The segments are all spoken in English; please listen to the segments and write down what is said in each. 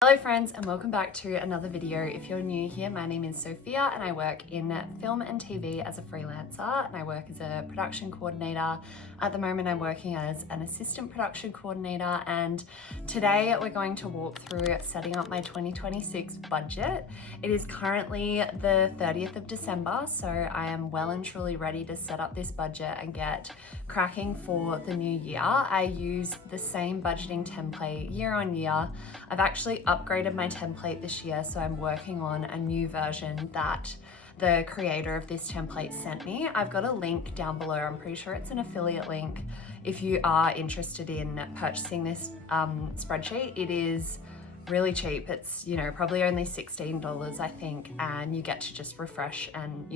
Hello friends and welcome back to another video. If you're new here, my name is Sophia and I work in film and TV as a freelancer and I work as a production coordinator. At the moment I'm working as an assistant production coordinator, and today we're going to walk through setting up my 2026 budget. It is currently the 30th of December, so I am well and truly ready to set up this budget and get cracking for the new year. I use the same budgeting template year on year. I've actually upgraded my template this year, so I'm working on a new version that the creator of this template sent me. I've got a link down below. I'm pretty sure it's an affiliate link. If you are interested in purchasing this spreadsheet, it is really cheap. It's, probably only $16, I think, and you get to just refresh and,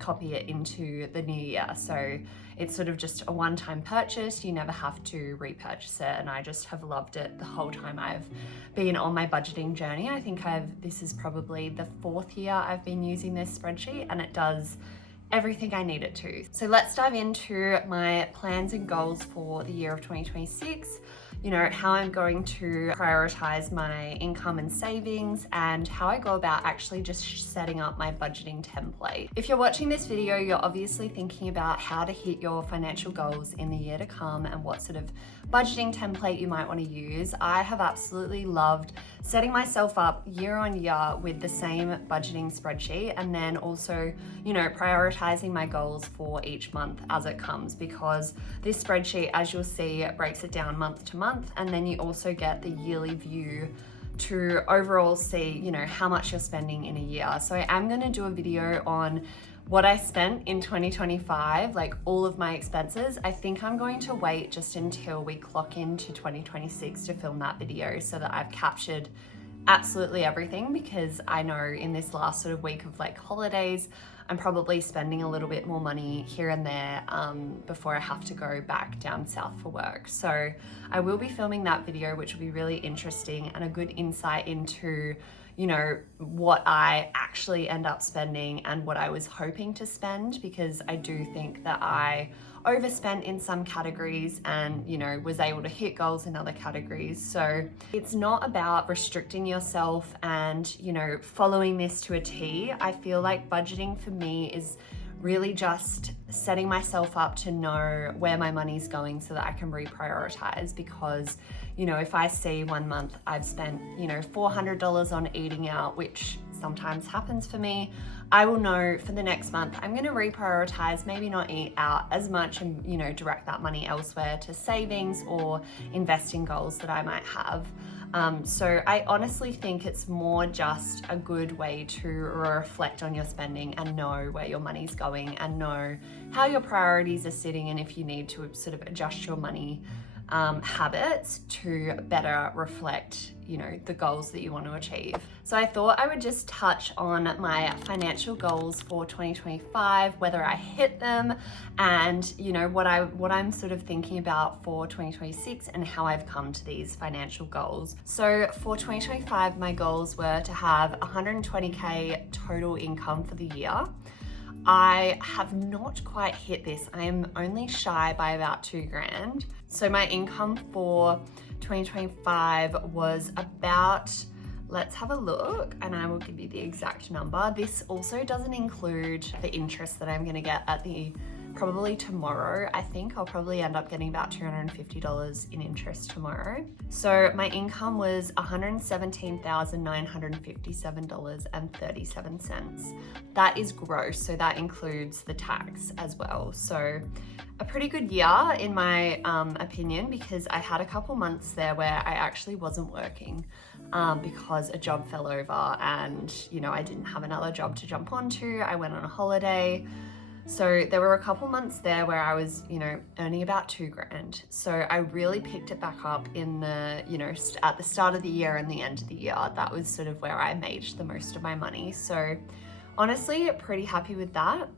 copy it into the new year. So it's sort of just a one-time purchase. You never have to repurchase it, and I just have loved it the whole time I've been on my budgeting journey. I think this is probably the 4th year I've been using this spreadsheet, and it does everything I need it to. So let's dive into my plans and goals for the year of 2026. How I'm going to prioritize my income and savings, and how I go about actually just setting up my budgeting template. If you're watching this video, you're obviously thinking about how to hit your financial goals in the year to come and what sort of budgeting template you might want to use. I have absolutely loved setting myself up year on year with the same budgeting spreadsheet, and then also, prioritizing my goals for each month as it comes, because this spreadsheet, as you'll see, it breaks it down month to month, and then you also get the yearly view to overall see, how much you're spending in a year. So I am going to do a video on what I spent in 2025, like all of my expenses. I think I'm going to wait just until we clock into 2026 to film that video so that I've captured absolutely everything, because I know in this last sort of week of holidays, I'm probably spending a little bit more money here and there before I have to go back down south for work. So I will be filming that video, which will be really interesting and a good insight into what I actually end up spending and what I was hoping to spend, because I do think that I overspent in some categories and, was able to hit goals in other categories. So it's not about restricting yourself and, following this to a T. I feel like budgeting for me is really just setting myself up to know where my money's going so that I can reprioritize, because if I see one month I've spent $400 on eating out, which sometimes happens for me, I will know for the next month I'm going to reprioritize, maybe not eat out as much, and direct that money elsewhere to savings or investing goals that I might have. So I honestly think it's more just a good way to reflect on your spending and know where your money's going and know how your priorities are sitting, and if you need to sort of adjust your money habits to better reflect the goals that you want to achieve. So I thought I would just touch on my financial goals for 2025, whether I hit them, and what I'm sort of thinking about for 2026 and how I've come to these financial goals. So for 2025, my goals were to have 120k total income for the year. I have not quite hit this. I am only shy by about $2,000. So my income for 2025 was about, let's have a look, and I will give you the exact number. This also doesn't include the interest that I'm gonna get at probably tomorrow. I think I'll probably end up getting about $250 in interest tomorrow. So my income was $117,957.37. That is gross, so that includes the tax as well. So a pretty good year in my opinion, because I had a couple months there where I actually wasn't working because a job fell over and I didn't have another job to jump onto. I went on a holiday. So there were a couple months there where I was, earning about $2,000. So I really picked it back up in the, at the start of the year and the end of the year. That was sort of where I made the most of my money. So honestly, pretty happy with that.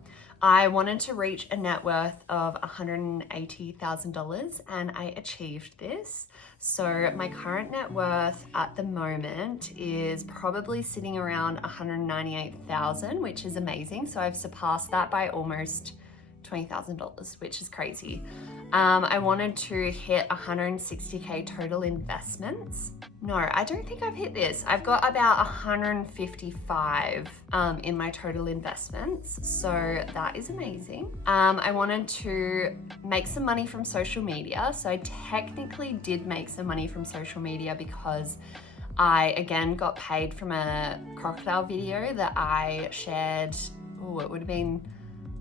I wanted to reach a net worth of $180,000 and I achieved this. So my current net worth at the moment is probably sitting around $198,000, which is amazing. So I've surpassed that by almost $20,000, which is crazy. I wanted to hit 160K total investments. No, I don't think I've hit this. I've got about 155 in my total investments, so that is amazing. I wanted to make some money from social media, so I technically did make some money from social media because I again got paid from a crocodile video that I shared, it would have been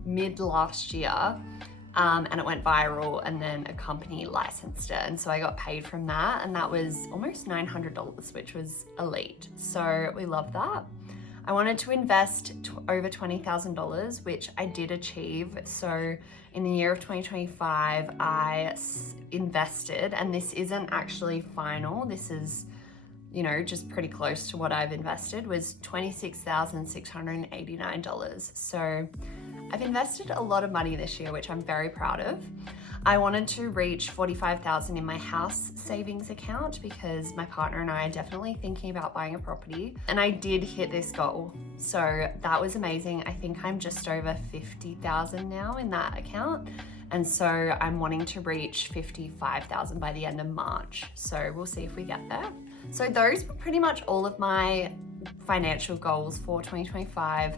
mid last year. And it went viral, and then a company licensed it, and so I got paid from that, and that was almost $900, which was elite. So we love that. I wanted to invest over $20,000, which I did achieve. So in the year of 2025, I invested, and this isn't actually final, this is, you know, just pretty close to what I've invested, was $26,689. So I've invested a lot of money this year, which I'm very proud of. I wanted to reach 45,000 in my house savings account because my partner and I are definitely thinking about buying a property, and I did hit this goal. So that was amazing. I think I'm just over 50,000 now in that account. And so I'm wanting to reach 55,000 by the end of March. So we'll see if we get there. So those were pretty much all of my financial goals for 2025.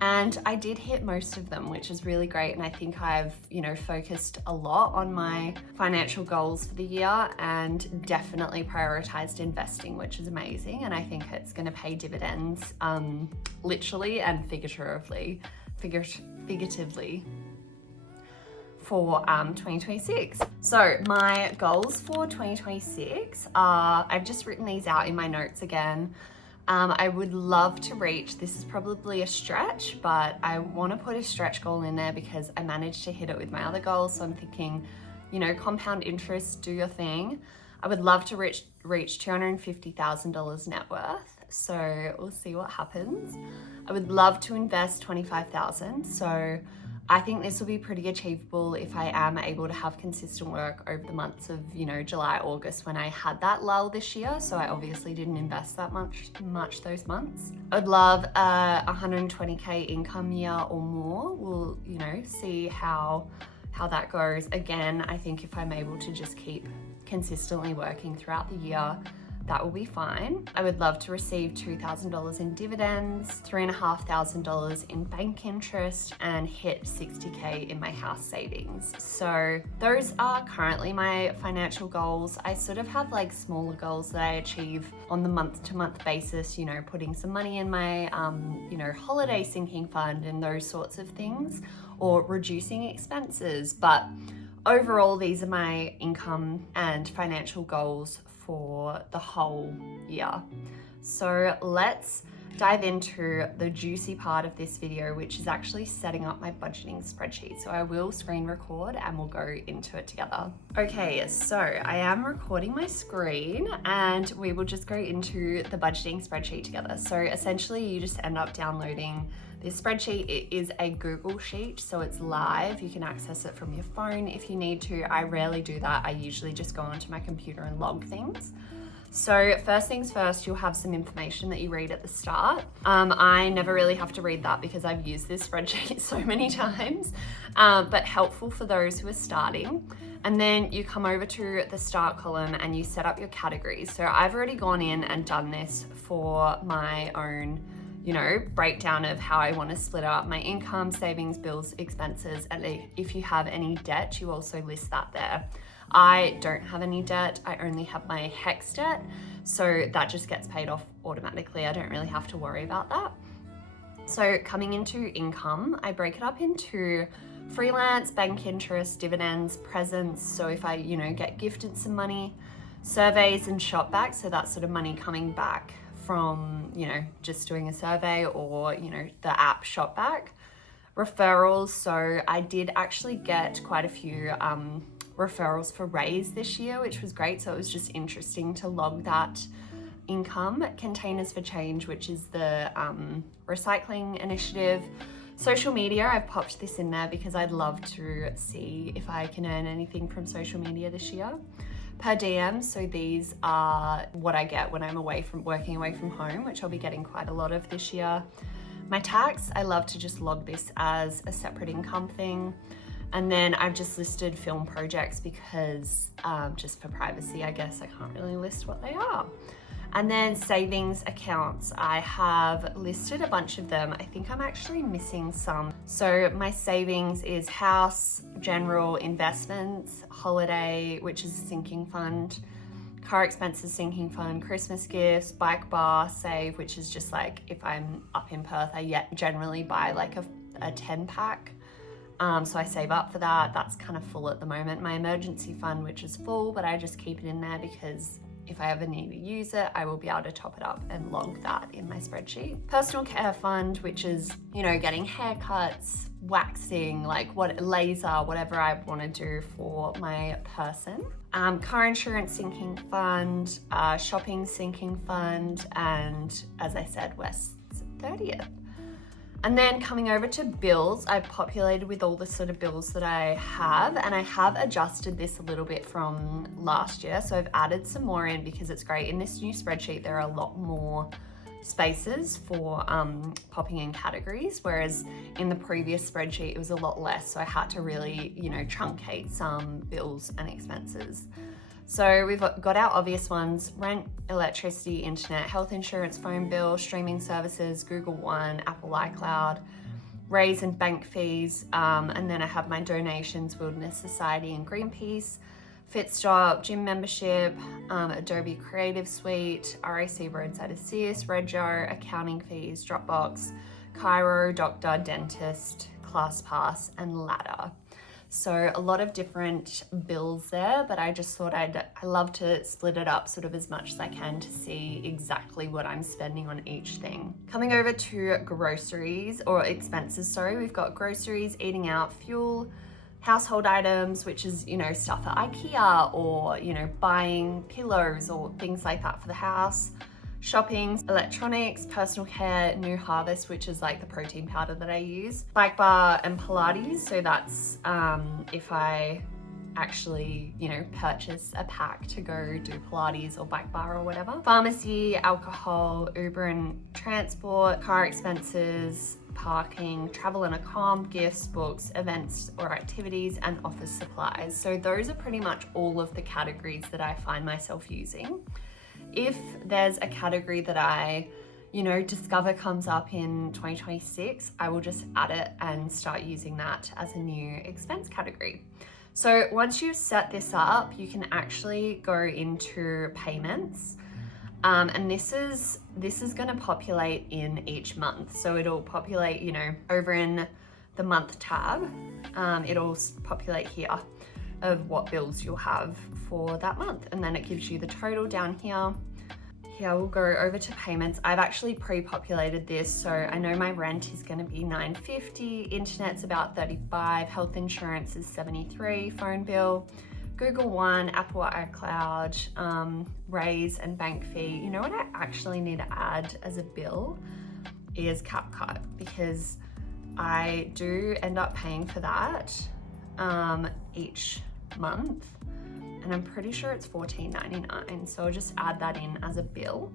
And I did hit most of them, which is really great. And I think I've, you know, focused a lot on my financial goals for the year and definitely prioritized investing, which is amazing. And I think it's going to pay dividends, literally and figuratively for 2026. So my goals for 2026 are, I've just written these out in my notes again. I would love to reach, this is probably a stretch, but I want to put a stretch goal in there because I managed to hit it with my other goals. So I'm thinking, you know, compound interest, do your thing. I would love to reach $250,000 net worth. So we'll see what happens. I would love to invest 25,000. So I think this will be pretty achievable if I am able to have consistent work over the months of, you know, July, August, when I had that lull this year. So I obviously didn't invest that much those months. I'd love a 120K income year or more. We'll, you know, see how that goes. Again, I think if I'm able to just keep consistently working throughout the year, that will be fine. I would love to receive $2,000 in dividends, $3,500 in bank interest, and hit 60K in my house savings. So those are currently my financial goals. I sort of have like smaller goals that I achieve on the month-to-month basis, you know, putting some money in my, you know, holiday sinking fund and those sorts of things, or reducing expenses. But overall, these are my income and financial goals for the whole year. So let's dive into the juicy part of this video, which is actually setting up my budgeting spreadsheet. So I will screen record and we'll go into it together. Okay, so I am recording my screen and we will just go into the budgeting spreadsheet together. So essentially you just end up downloading this spreadsheet. It is a Google sheet, so it's live. You can access it from your phone if you need to. I rarely do that. I usually just go onto my computer and log things. So first things first, you'll have some information that you read at the start. I never really have to read that because I've used this spreadsheet so many times, but helpful for those who are starting. And then you come over to the start column and you set up your categories. So I've already gone in and done this for my own, you know, breakdown of how I want to split up my income, savings, bills, expenses, and if you have any debt, you also list that there. I don't have any debt. I only have my HEX debt, so that just gets paid off automatically. I don't really have to worry about that. So coming into income, I break it up into freelance, bank interest, dividends, presents. So if I, you know, get gifted some money, surveys and shop back, so that's sort of money coming back from, you know, just doing a survey or, you know, the app shop back. Referrals, so I did actually get quite a few referrals for Raiz this year, which was great. So it was just interesting to log that income. Containers for Change, which is the recycling initiative. Social media, I've popped this in there because I'd love to see if I can earn anything from social media this year. Per diem, so these are what I get when I'm working away from home, which I'll be getting quite a lot of this year. My tax, I love to just log this as a separate income thing. And then I've just listed film projects because just for privacy, I guess I can't really list what they are. And then savings accounts, I have listed a bunch of them. I think I'm actually missing some. So my savings is house, general, investments, holiday, which is a sinking fund, car expenses sinking fund, Christmas gifts, bike bar, save, which is just like if I'm up in Perth, I generally buy like a 10 pack. So I save up for that. That's kind of full at the moment. My emergency fund, which is full, but I just keep it in there because if I ever need to use it, I will be able to top it up and log that in my spreadsheet. Personal care fund, which is, you know, getting haircuts, waxing, like laser, whatever I want to do for my person. Car insurance sinking fund, shopping sinking fund, and as I said, West's 30th. And then coming over to bills, I've populated with all the sort of bills that I have, and I have adjusted this a little bit from last year. So I've added some more in because it's great. In this new spreadsheet, there are a lot more spaces for popping in categories, whereas in the previous spreadsheet, it was a lot less. So I had to really, you know, truncate some bills and expenses. So we've got our obvious ones: rent, electricity, internet, health insurance, phone bill, streaming services, Google One, Apple iCloud, Raiz and bank fees. And then I have my donations, Wilderness Society and Greenpeace, Fitstop, gym membership, Adobe Creative Suite, RAC Roadside Assist, Rego, accounting fees, Dropbox, Chiro, doctor, dentist, ClassPass, and Ladder. So a lot of different bills there, but I just thought I love to split it up sort of as much as I can to see exactly what I'm spending on each thing. Coming over to groceries or expenses, sorry, we've got groceries, eating out, fuel, household items, which is, you know, stuff at IKEA or, you know, buying pillows or things like that for the house. Shopping, electronics, personal care, New Harvest, which is like the protein powder that I use, bike bar and Pilates. So that's if I actually, you know, purchase a pack to go do Pilates or bike bar or whatever. Pharmacy, alcohol, Uber and transport, car expenses, parking, travel and accom, gifts, books, events or activities, and office supplies. So those are pretty much all of the categories that I find myself using. If there's a category that I, you know, discover comes up in 2026, I will just add it and start using that as a new expense category. So once you've set this up, you can actually go into payments. And this is going to populate in each month. So it'll populate, you know, over in the month tab. It'll populate here of what bills you'll have for that month, and then it gives you the total down here. Here we'll go over to payments. I've actually pre-populated this, so I know my rent is going to be $9.50, internet's about $35, health insurance is $73, phone bill, Google One, Apple iCloud, Raiz and bank fee. You know what I actually need to add as a bill is CapCut, because I do end up paying for that each month, and I'm pretty sure it's $14.99, so I'll just add that in as a bill.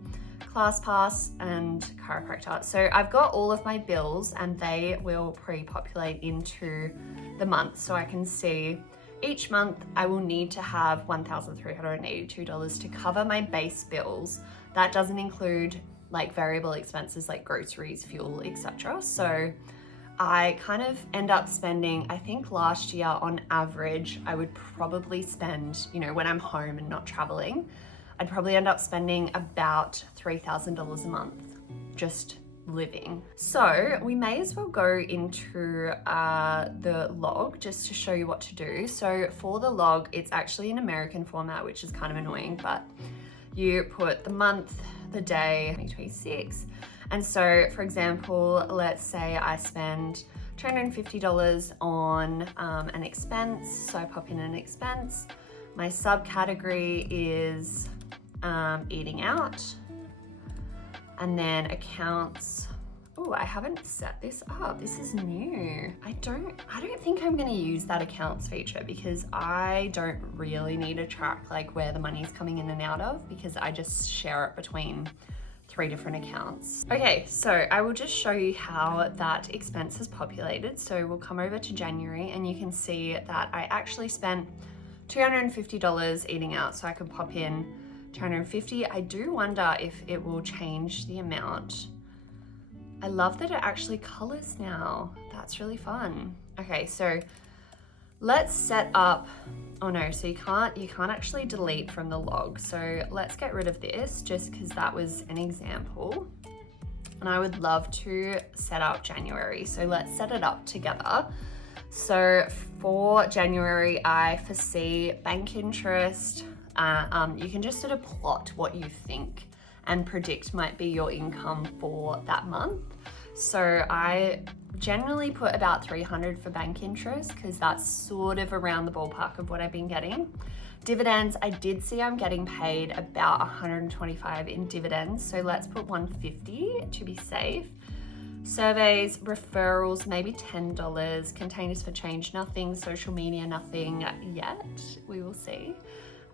ClassPass and chiropractor. So I've got all of my bills and they will pre-populate into the month, so I can see each month I will need to have $1,382 to cover my base bills. That doesn't include like variable expenses like groceries, fuel, etc. So I kind of end up spending, I think last year on average, I would probably spend, you know, when I'm home and not traveling, I'd probably end up spending about $3,000 a month just living. So we may as well go into the log just to show you what to do. So for the log, it's actually in American format, which is kind of annoying, but you put the month, the day, 2026. And so, for example, let's say I spend $250 on an expense. So I pop in an expense. My subcategory is eating out. And then accounts. Oh, I haven't set this up. This is new. I don't think I'm gonna use that accounts feature because I don't really need to track like where the money's coming in and out of, because I just share it between 3 different accounts. Okay, so I will just show you how that expense is populated. So we'll come over to January and you can see that I actually spent $250 eating out, so I could pop in $250. I do wonder if it will change the amount. I love that it actually colors now. That's really fun. Okay, so let's set up, oh no, so you can't actually delete from the log. So let's get rid of this just because that was an example. And I would love to set up January. So let's set it up together. So for January, I foresee bank interest. You can just sort of plot what you think and predict might be your income for that month. So I generally put about $300 for bank interest because that's sort of around the ballpark of what I've been getting. Dividends, I did see I'm getting paid about $125 in dividends. So let's put $150 to be safe. Surveys, referrals, maybe $10. Containers for change, nothing. Social media, nothing yet. We will see.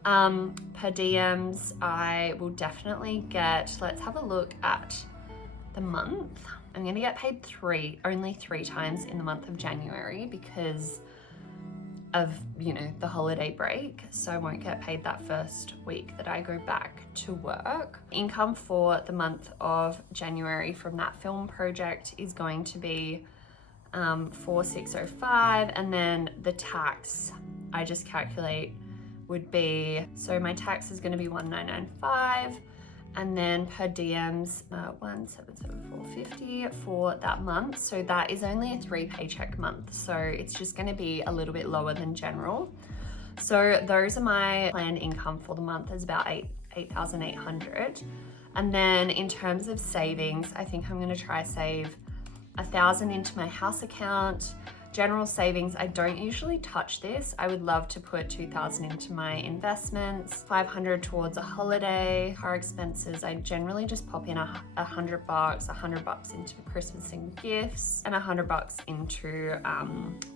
Per diems, I will definitely get, let's have a look at the month. I'm going to get paid only three times in the month of January because of, the holiday break. So I won't get paid that first week that I go back to work. Income for the month of January from that film project is going to be $4,605, and then the tax I just calculate would be, so my tax is going to be $1,995, and then per diems $177,450 for that month. So that is only a 3 paycheck month, so it's just going to be a little bit lower than general. So those are my planned income for the month, is about $8,800. And then in terms of savings, I think I'm going to try save $1,000 into my house account. General savings, I don't usually touch this. I would love to put $2,000 into my investments, $500 towards a holiday. Car expenses, I generally just pop in $100 into Christmas and gifts, and $100 into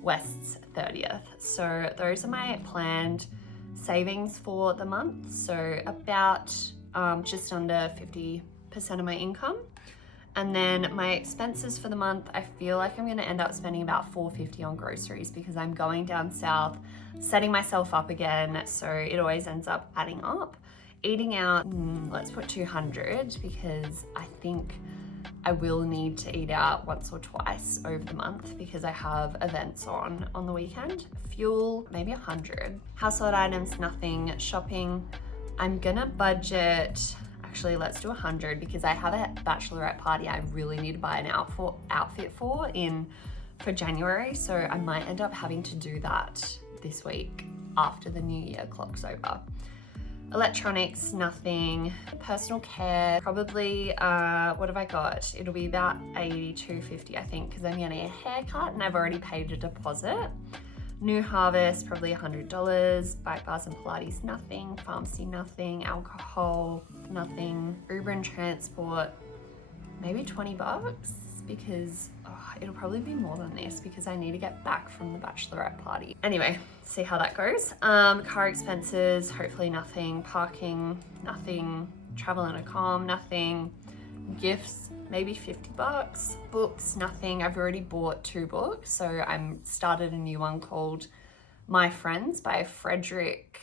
West's 30th. So those are my planned savings for the month. So about just under 50% of my income. And then my expenses for the month, I feel like I'm gonna end up spending about $450 on groceries because I'm going down south, setting myself up again, so it always ends up adding up. Eating out, let's put $200 because I think I will need to eat out once or twice over the month because I have events on the weekend. Fuel, maybe $100. Household items, nothing. Shopping, I'm gonna budget, actually let's do $100 because I have a bachelorette party I really need to buy an outfit for January, so I might end up having to do that this week after the new year clocks over. Electronics, nothing. Personal care, probably, what have I got? It'll be about $82.50 I think because I'm getting a haircut and I've already paid a deposit. New Harvest, probably $100. Bike bars and Pilates, nothing. Pharmacy, nothing. Alcohol, nothing. Uber and transport, maybe $20 because it'll probably be more than this because I need to get back from the bachelorette party. Anyway, see how that goes. Car expenses, hopefully nothing. Parking, nothing. Travel and accom, nothing. Gifts, maybe $50. Books, nothing. I've already bought 2 books, so I'm started a new one called My Friends by Frederick,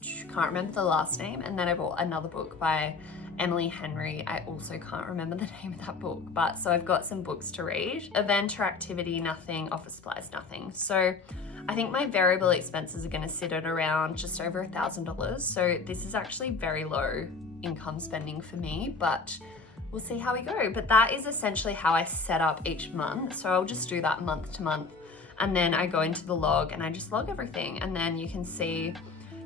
can't remember the last name, and then I bought another book by Emily Henry. I also can't remember the name of that book, but so I've got some books to read. Event or activity, nothing. Office supplies, nothing. So I think my variable expenses are going to sit at around just over $1,000. So this is actually very low income spending for me, but we'll see how we go. But that is essentially how I set up each month. So I'll just do that month to month, and then I go into the log and I just log everything, and then you can see,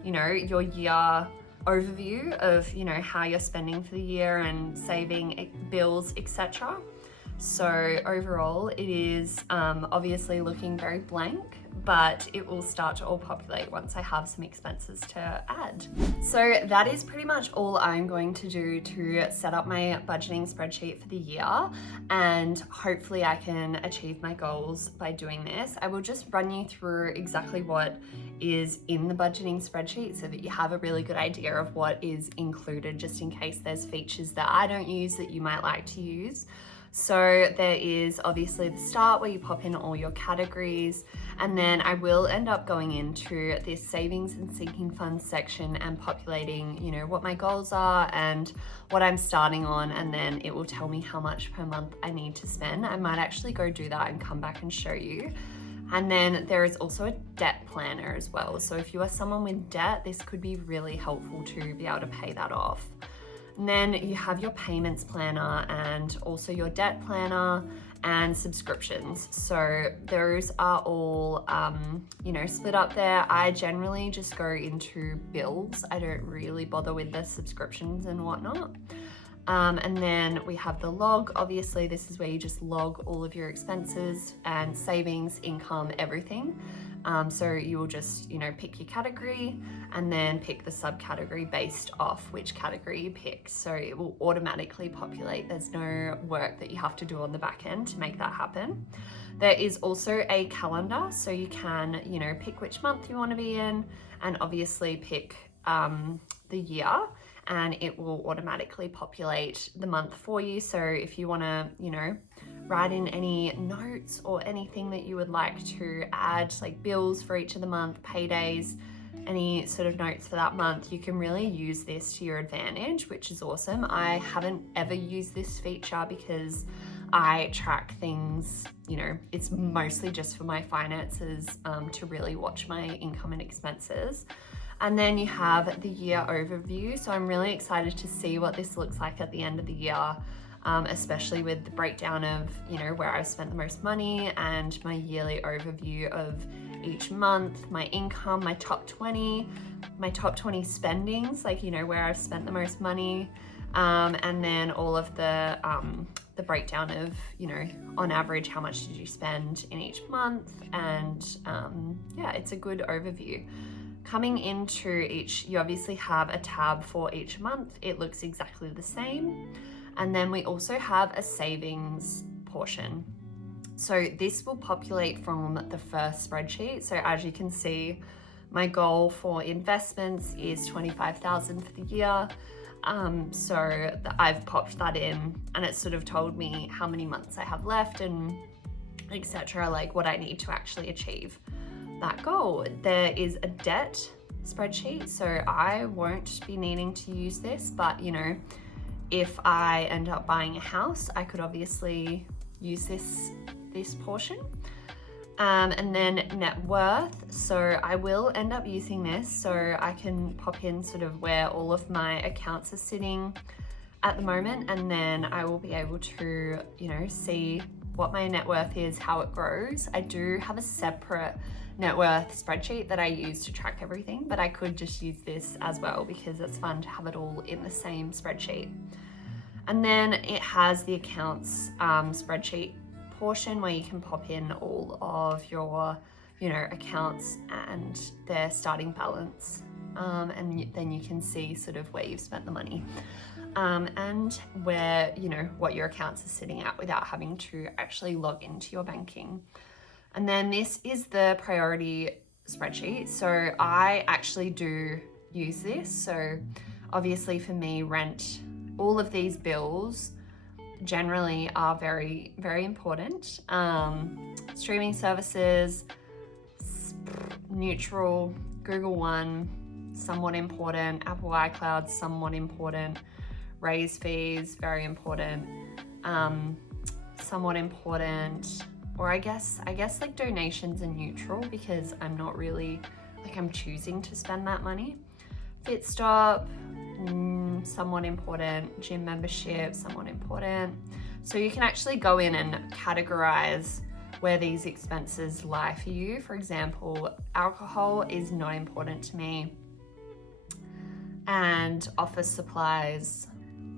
your year overview of, how you're spending for the year and saving bills, etc. So overall, it is obviously looking very blank, but it will start to all populate once I have some expenses to add. So that is pretty much all I'm going to do to set up my budgeting spreadsheet for the year, and hopefully I can achieve my goals by doing this. I will just run you through exactly what is in the budgeting spreadsheet so that you have a really good idea of what is included, just in case there's features that I don't use that you might like to use. So there is obviously the start where you pop in all your categories, and then I will end up going into this savings and sinking funds section and populating, you know, what my goals are and what I'm starting on, and then it will tell me how much per month I need to spend. I might actually go do that and come back and show you. And then there is also a debt planner as well. So if you are someone with debt, this could be really helpful to be able to pay that off. And then you have your payments planner and also your debt planner and subscriptions. So those are all, you know, split up there. I generally just go into bills. I don't really bother with the subscriptions and whatnot. And then we have the log. Obviously, this is where you just log all of your expenses and savings, income, everything. So you will just, you know, pick your category and then pick the subcategory based off which category you pick. So it will automatically populate. There's no work that you have to do on the back end to make that happen. There is also a calendar, so you can, you know, pick which month you want to be in, and obviously pick the year, and it will automatically populate the month for you. So if you want to, you know, write in any notes or anything that you would like to add, like bills for each of the month, paydays, any sort of notes for that month, you can really use this to your advantage, which is awesome. I haven't ever used this feature because I track things, you know, it's mostly just for my finances, to really watch my income and expenses. And then you have the year overview. So I'm really excited to see what this looks like at the end of the year, especially with the breakdown of, you know, where I've spent the most money and my yearly overview of each month, my income, my top 20 spendings, like, you know, where I've spent the most money, and then all of the breakdown of, you know, on average, how much did you spend in each month, and yeah, it's a good overview. Coming into each, you obviously have a tab for each month. It looks exactly the same. And then we also have a savings portion. So this will populate from the first spreadsheet. So as you can see, my goal for investments is 25,000 for the year. So I've popped that in, and it sort of told me how many months I have left and etc., like what I need to actually achieve that goal. There is a debt spreadsheet, so I won't be needing to use this, but you know, if I end up buying a house, I could obviously use this portion. And then net worth, so I will end up using this, so I can pop in sort of where all of my accounts are sitting at the moment, and then I will be able to, you know, see what my net worth is, how it grows. I do have a separate net worth spreadsheet that I use to track everything, but I could just use this as well because it's fun to have it all in the same spreadsheet. And then it has the accounts spreadsheet portion where you can pop in all of your, you know, accounts and their starting balance, and then you can see sort of where you've spent the money, and where, you know, what your accounts are sitting at without having to actually log into your banking. And then this is the priority spreadsheet. So I actually do use this. So obviously for me, rent, all of these bills generally are very, very important. Streaming services, neutral, Google One, somewhat important, Apple iCloud, somewhat important, Raiz fees, very important, somewhat important, or I guess like donations are neutral because I'm not really, like, I'm choosing to spend that money. Fitstop, somewhat important. Gym membership, somewhat important. So you can actually go in and categorize where these expenses lie for you. For example, alcohol is not important to me, and office supplies,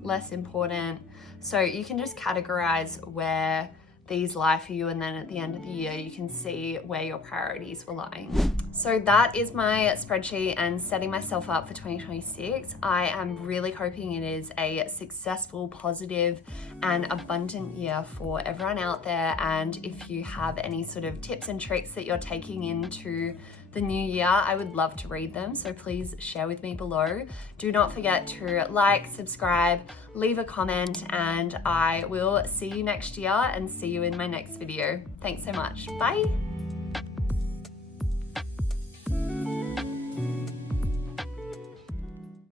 less important. So you can just categorize where these lie for you, and then at the end of the year you can see where your priorities were lying. So that is my spreadsheet and setting myself up for 2026. I am really hoping it is a successful, positive, and abundant year for everyone out there. And if you have any sort of tips and tricks that you're taking into the new year, I would love to read them. So please share with me below. Do not forget to like, subscribe, leave a comment, and I will see you next year and see you in my next video. Thanks so much. Bye.